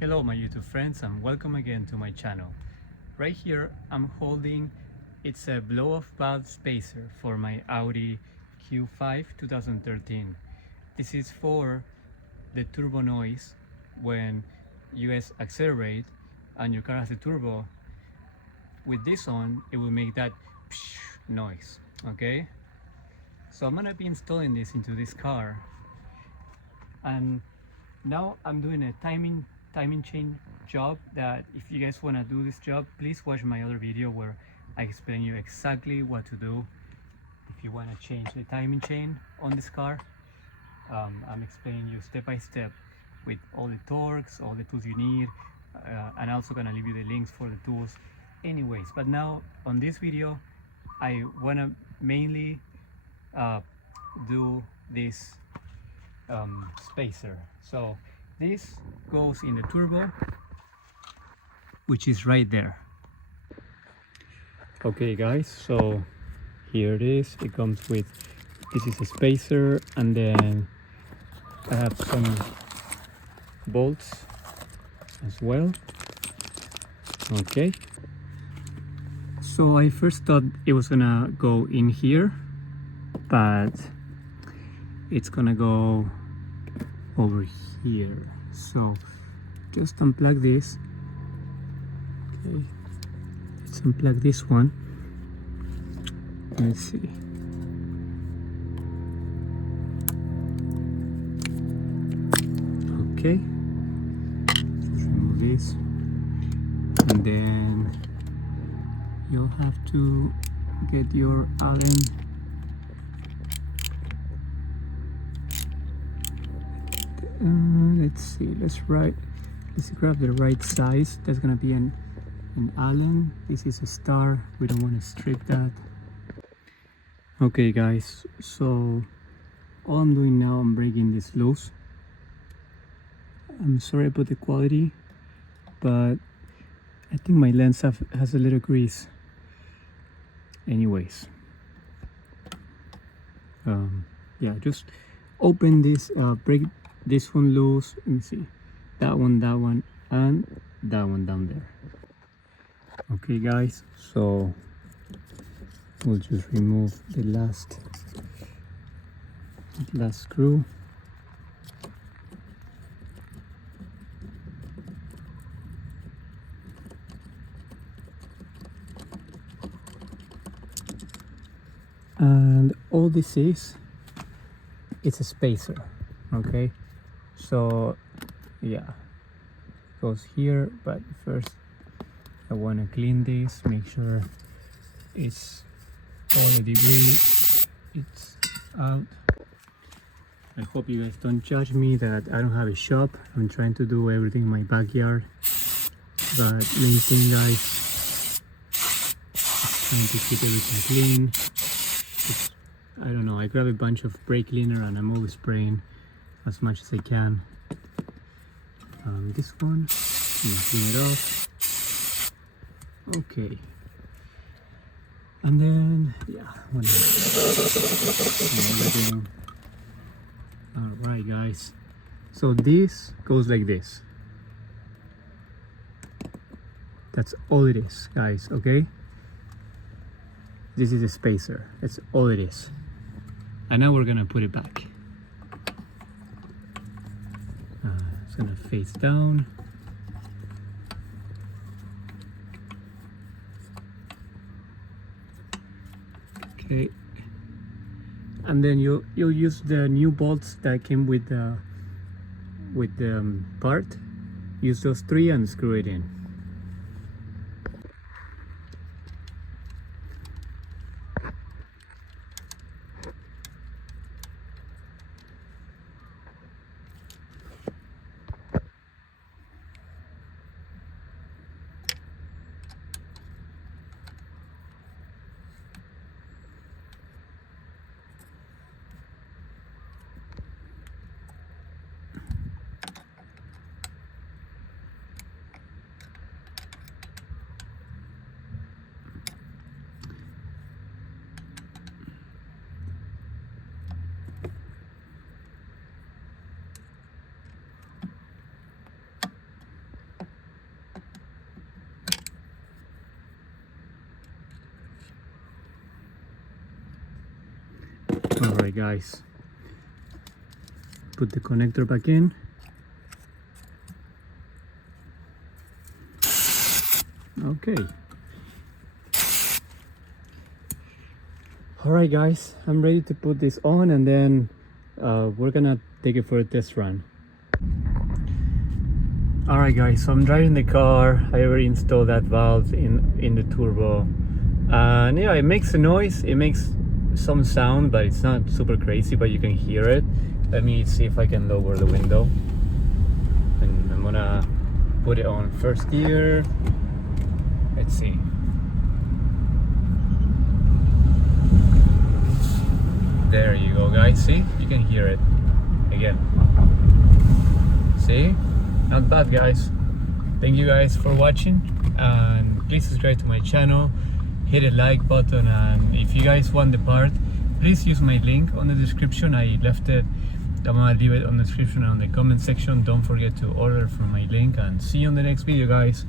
Hello my YouTube friends and welcome again to my channel. Right here I'm holding, it's a blow-off valve spacer for my Audi Q5 2013. This is for the turbo noise when you guys accelerate and your car has a turbo. With this on, it will make that noise, okay? So I'm gonna be installing this into this car, and now I'm doing a timing chain job that if you guys want to do this job, please watch my other video where I explain you exactly what to do if you want to change the timing chain on this car. I'm explaining you step by step with all the torques, all the tools you need, and also gonna leave you the links for the tools anyways. But now on this video I want to mainly do this spacer. So this goes in the turbo, which is right there. Okay guys, so here it is. It comes with, this is a spacer, and then I have some bolts as well. Okay, so I first thought it was gonna go in here, but it's gonna go over here. So just unplug this. Okay, let's unplug this one. Let's see. Okay, just remove this, and then you'll have to get your Allen let's see, let's grab the right size. That's gonna be an Allen. This is a star, we don't want to strip that. Okay guys, so all I'm doing now, I'm breaking this loose. I'm sorry about the quality, but I think my lens has a little grease. Anyways, yeah, just open this, break this one loose. Let me see, that one, and that one down there. Okay guys, so we'll just remove the last screw. And all this is, it's a spacer. Okay, so yeah, it goes here, but first I want to clean this, make sure it's all the debris it's out. I hope you guys don't judge me that I don't have a shop. I'm trying to do everything in my backyard, but main thing guys, trying to keep everything clean. I don't know, I grab a bunch of brake cleaner and I'm always spraying as much as I can. This one, clean it off. Okay, and then yeah, everything. All right guys, so this goes like this. That's all it is guys. Okay, this is a spacer, that's all it is. And now we're gonna put it back. It's gonna face down. Okay, and then you'll use the new bolts that came with the part. Use those 3 and screw it in. Alright guys, put the connector back in. Okay. Alright guys, I'm ready to put this on, and then we're gonna take it for a test run. Alright guys, so I'm driving the car. I already installed that valve in the turbo, and yeah, it makes a noise. It makes some sound, but it's not super crazy, but you can hear it. Let me see if I can lower the window, and I'm gonna put it on first gear. Let's see. There you go guys, see, you can hear it again. See, not bad guys. Thank you guys for watching, and please subscribe to my channel, hit a like button, and if you guys want the part, please use my link on the description. I left it. I'm gonna leave it on the description and on the comment section. Don't forget to order from my link, and see you on the next video guys.